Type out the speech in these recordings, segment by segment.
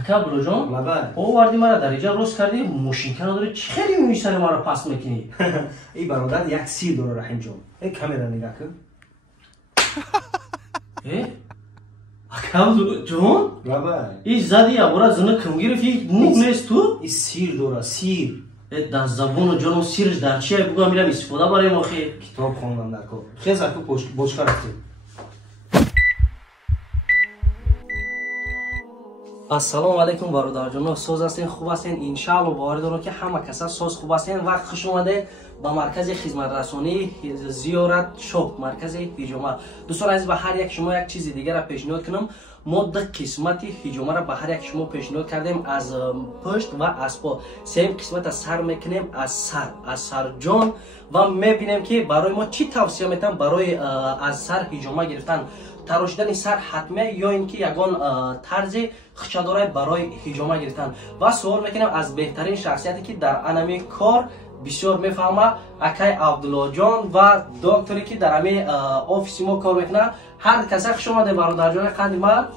اکا بلو جان او وردی مرا در اینجا روز کردی موشینکن داره چی خیلی میسر ما رو پس میکنی ای برادر یک سیر داره رحیم جان ای کاملا نگاه کن اکا بلو جان ای زدی ابورا زنه کم گرفتی موگ نیست تو ای سیر داره سیر در زبون و جان و سیرش در چیه بگو میرم استفاده برای ما خیلی کتاب خوندم در کار خیز اکو بوشکا رفتیم السلام علیکم برادرجان سوز هستین خوب هستین انشالله باور دارم که همه کسا سوز خوب هستین وقت خوش اومده با مرکز خدمت رسانی زیارت شوق مرکز هجومه دوستان عزیز به هر یک شما یک چیز دیگر را پیشنهاد کنم ما دو قسمت هجومه را به هر یک شما پیشنهاد کردیم از پشت و از پا سیم قسمت از سر میکنیم از سر جان و میبینیم که برای ما چی توصیه میتونم برای از سر هجومه گرفتن تراشیدن سر حتمه یا اینکه یگان طرز خشداره برای هجومه گرفتن و سوال میکنم از بهترین شخصیتی که در انمی کار بسیار میفهمه اکای عبدالله جان و دکتری که در امی آفیس ما کار میکنه هر کسی خوش اومده برادر جان قدیمت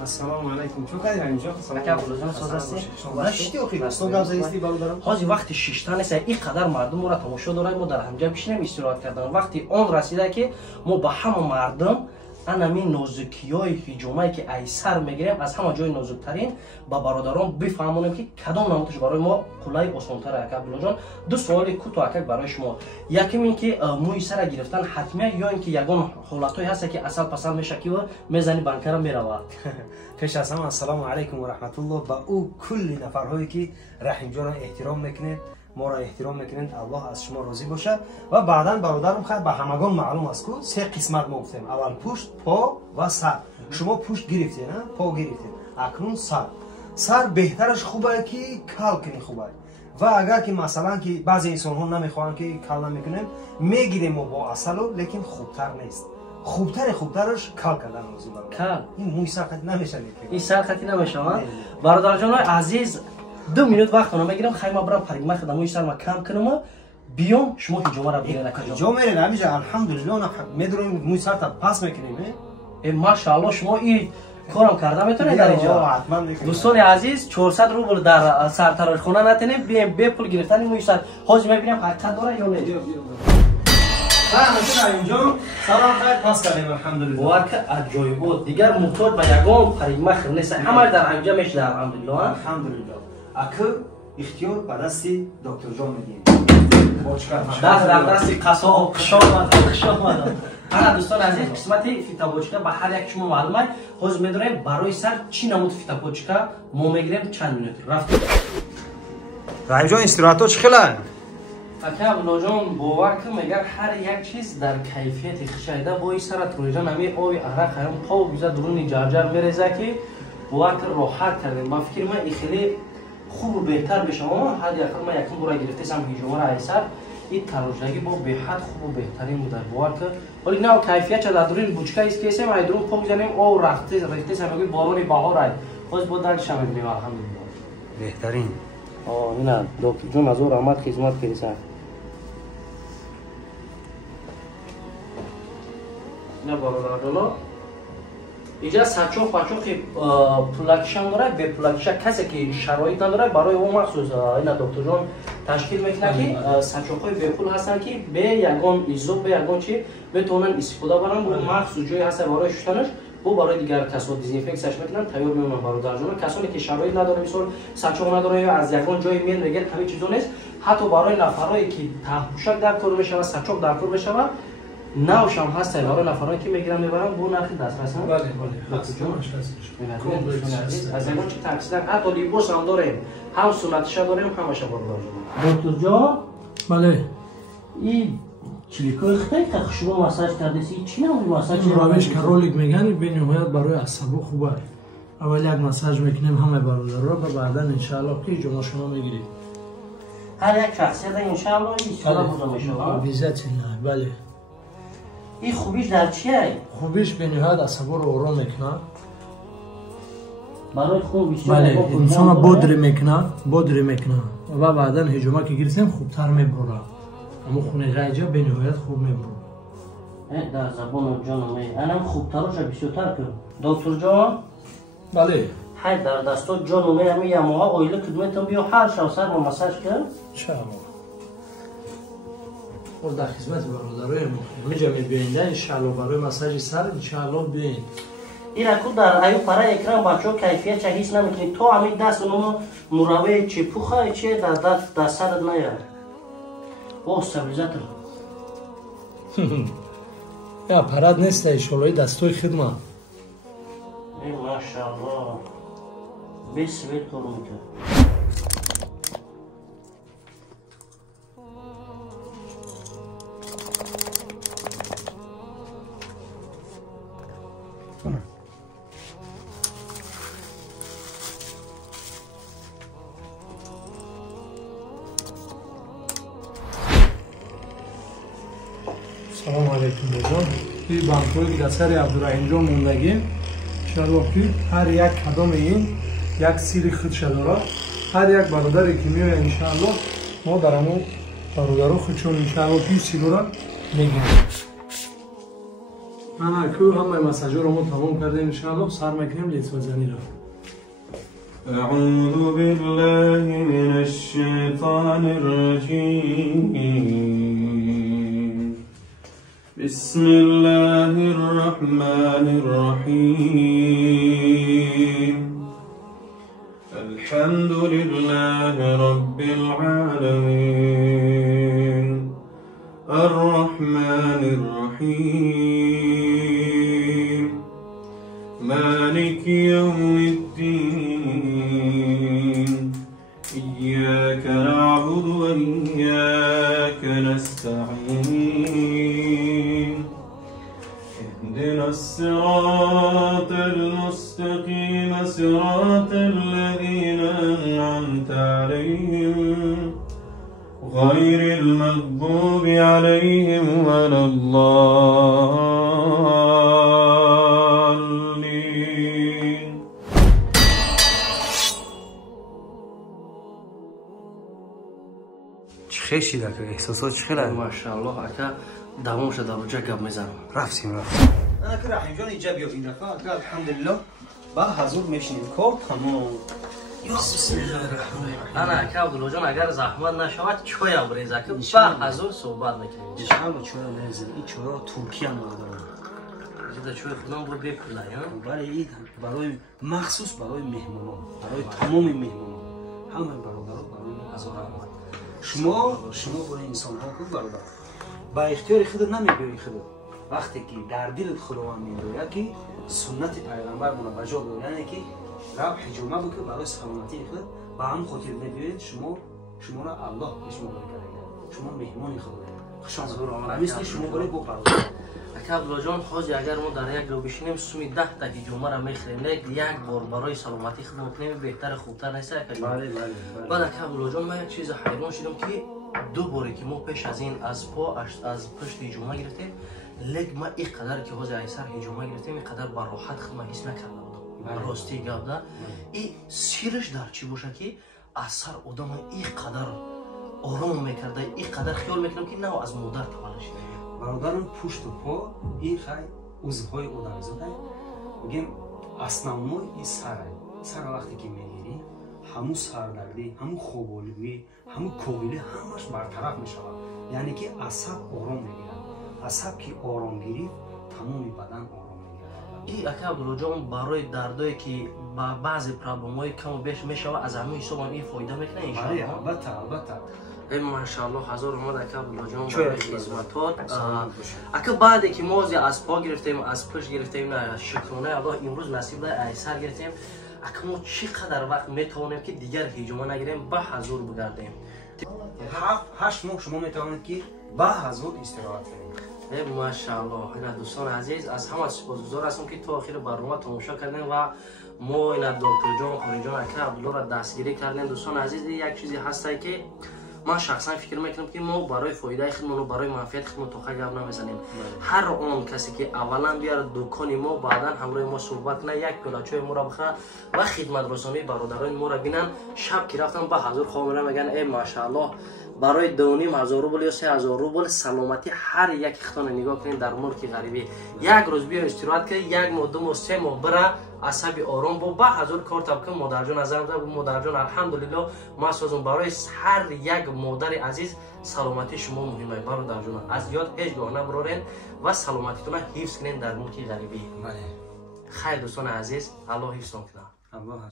السلام علیکم چون کاری اینجا اکای عبدالله جان ساز هستی نشتی اخی دستان گوزه استی برادرم حاجی وقتی شیشتن است اینقدر مردم ما را تماشا دارن ما در همجا بشینیم استراحت کردن وقتی اون رسیده که ما با همه مردم انمی نازکیای هجومه که ایسر میگیریم از همه جای نازکترین با برادران بفهمونیم که کدام نمودش برای ما قلای آسان‌تر اکا بلو جان دو سوال کوتاه اکا برای شما یکم این که موی سر گرفتن حتمیه یا اینکه یگان حالتایی هست که اصل پسند میشه که میزنی بنکر میروه پیش از همه السلام علیکم و رحمت الله با او کلی نفرهایی که رحیم جان احترام میکنید ما را احترام میکنید الله از شما راضی باشه و بعدا برادرم خود به همگان معلوم است که سه قسمت ما گفتیم اول پشت پا و سر شما پشت گرفتین پا گرفتین اکنون سر بهترش خوبه که کال کنی خوبه و اگر که مثلا که بعضی انسان ها نمیخوان که کال نمیکنیم میگیریم ما با اصلو لیکن خوبتر نیست خوبترش کال کردن موضوع کال این موی سرخط نمیشه این سرخطی نمیشه برادر جان عزیز 2 minut وقت رو میگیرم خیلی برام پرگمه خدموی سر ما کم کنم بیام شما هجومه را بگیرین کجا میرین همینجا الحمدلله میدونیم موی سر تا پاس میکنیم ماشاءالله شما این کارم کرده میتونید در اینجا دوستان عزیز 400 روبل در سرتراش خونه نتونیم بیام به پول گرفتن موی سر حاج میبینم حقیقت داره یا نه اینجا سلام خیر پاس کردیم الحمدلله واقعا عجایب بود دیگر محتاج به یگان پرگمه خیر نیست همه در همینجا میشه الحمدلله اکو اختیار به دست دکتر جان میدیم دست در دست قصاب خشاب انا دوستان عزیز قسمت فیتابوچکا به هر یک شما معلومه خوز میدونیم برای سر چی نمود فیتابوچکا ما میگیریم چند منوت رفتیم رحیم جان استراحتات چخیله اکا بلاجان باور کن میگر هر یک چیز در کیفیت خشایده بای سرت روی جان همی آوی عرق هم پاو بیزا درونی جرجر میریزه که باور کن راحت کردیم با فکر من این خیلی خوب و بهتر بشه ما حد یکم ما یکم برای گرفته هم هجومه را ایسر این تراژدی با به حد خوب و بهترین بود باور کن ولی نه کیفیت چه در درون بوچکا است که اسم ایدرون پاو بزنیم او رخته سمگی بارون بهار ای باز با درک شما میبینیم الحمدلله بهترین اینا دکتر جون از او رحمت خدمت کردی سر نه برادر اینجا سچوخ پلاکشن داره به پلاکشن کسی که شرایط نداره برای اون مخصوص اینا دکتر جان تشکیل میکنه که سچوخای به پول هستن که به یگان ایزوب به یگان چی بتونن استفاده برن و مخصوص جایی هست برای شستنش و برای دیگر کسات دیزینفکتش میکنن تیار میمونن برادر جان کسانی که شرایط نداره مثلا سچوخ نداره یا از یگان جای میل میگن همین چیزا نیست حتی برای نفرایی که تهپوشک در کار میشه و سچوخ در کار میشه نوش هم هست برای نفرانی که میگیرن میبرن بو نرخی دسترس هم بله از اینجا چه تاکسیدن حتی لیبوس هم داریم هم سنتش داریم همش برادر دکتر جان بله این چلیکای خیلی خشوب مساج کرده سی چی نمونی مساج روش که رولیک میگن به نهایت برای عصبو خوبه اول یک مساج میکنیم همه برادر را و بعدا انشاءالله که جمعه شما میگیرید هر یک شخصیت انشاءالله این سالا بوده میشه بیزت نه بله این خوبیش در چیه؟ خوبیش به نهایت عصبو رو آرام میکنه برای خون بسیار بله انسان بودری میکنه و بعدا هجومه که گرفتیم خوبتر میبره اما خونه غیجه به نهایت خوب میبره در زبان جانم انم خوبترش بسیارتر کرد دکتر جان بله های در دستات جان اومه همه یه ماه آیله خدمتتون بیا هر شب سر با مساج کن انشاءالله اور در خدمت برادرای ما جمع بیننده انشاءالله برای مساج سر انشاءالله بیاین این اکو در ایو پره اکرام بچه ها کیفیت چه هیچ نمیکنی تو همین دست اونو مروه چه پوخه چه در سرت نیاره او استابیلیزاتر یا پرد نیست ایشالله دستوی خدمت ای ماشاءالله بس بیت کنم که سلام علیکم بجان توی بانکوی که سر عبدالرحیم جان موندگیم انشاءالله که هر یک کدام این یک سیری خودش داره هر یک برادری که میوه انشاءالله ما در همون برادرو خودشون انشاءالله توی سیلو را میگیم من اکو همه مساجه رو ما تمام کردیم انشاءالله سر میکنیم لیت وزنی را أعوذ بالله من الشيطان الرجيم بسم الله الرحمن الرحيم الحمد لله رب العالمين الرحمن الرحيم مالك يوم الدين إياك نعبد وإياك نستعين اهدنا الصراط المستقيم صراط الذين أنعمت عليهم غير المغضوب عليهم ولا الضالين چه شده که احساسات چخیله؟ ماشاءالله اکا دوام شده در روجه گب میزنم رفتیم انا که رحیم جان اینجا بیا این رفا اکا الحمدلله با حضور میشنیم کار تمام بسم الله الرحمن الرحیم انا اکا عبدالله جان اگر زحمت نشود چوی بریزه که با حضور صحبت میکنیم انشاءالله چویا نریزیم این چویا ترکیه ندارم جدا چوی خودم برو بپرلای برای این برای مخصوص برای مهمانان برای تمام مهمانان همه برادران برای هزار رحمت شما برای انسان ها کو برادر با اختیار خودت نمیگویی خودت وقتی که در دلت خداوند میگوید که سنت پیغمبر مون بجا یعنی که رو حجومه بکن برای سلامتی خود با هم خاطر میگوید شما را الله به شما میگه شما مهمان خدا خوش آمدید مثل شما برای با برادر اکا عبدالله جان خوزی اگر ما در یک رو بشینیم سومی 10 تا جمعه را میخریم یک بار برای سلامتی خدمت کنیم بهتر خوبتر نیست اکا جان بله بعد اکا عبدالله جان من یک چیز حیران شدم که دو باری که ما پیش از این از پا از پشت جمعه گرفتیم لیک ما اینقدر که خوزی ایسر جمعه گرفتیم اینقدر بر راحت خدمت حس نکردم راستی گفته این سیرش در چی باشه که اثر آدم اینقدر آرام میکرده اینقدر خیال میکنم که نه از مادر تولد شده برادرم پشت و پا این خیلی عضوهای آدم زده میگیم основной این سر وقتی که میگیری همون سردردی همون خوابالگی همون کوبیلی همش برطرف میشود یعنی که عصب آرام میگیرد عصب که آرام گیرید تمام بدن آرام میگیرد این اکا عبدالله جان برای دردایی که با بعضی پرابلم های کم و بیش میشود از همه حساب این فایده میکنه انشاءالله البته ای ماشاءالله هزار اومد اکا عبدالله جان برای خدمتات اکا بعدی که ما از پا گرفتیم از پشت گرفتیم شکرانه الله امروز نصیب ده ایسر گرفتیم اکا ما چقدر وقت میتوانیم که دیگر هجومه نگیریم با حضور بگردیم 7 ماه شما میتوانید که با حضور استراحت کنید ای ماشاءالله اینا دوستان عزیز از همه سپاسگزار هستم که تا آخر برنامه تماشا کردیم و ما اینا دکتر جان خانم جان اکا عبدالله را دستگیری کردیم دوستان عزیز یک چیزی هست که من شخصا فکر میکنم که ما برای فایده خودمون و برای منفعت خودمون تو خیلی گپ نمیزنیم هر اون کسی که اولا بیاره دکان ما بعدا همراه ما صحبت کنه یک پلاچوی ما را بخره و خدمت رسانی برادران ما را ببینن شب که رفتن با حضور خامنه میگن ای ماشاءالله برای 2,500 روبل یا 3,000 روبل سلامتی هر یک خطانه نگاه کنین در ملک غریبی یک روز بیا استراحت کنی یک ماه 2 ماه 3 ماه بره عصبی آرام با حضور کار تبکن مادر جان از مادر جان الحمدلله ما سازم برای هر یک مادر عزیز سلامتی شما مهمه برادر جان از یاد هیچ گاه نبرارین و سلامتیتون حفظ کنین در ملک غریبی. بله. خیر دوستان عزیز الله حفظتون کنه. الله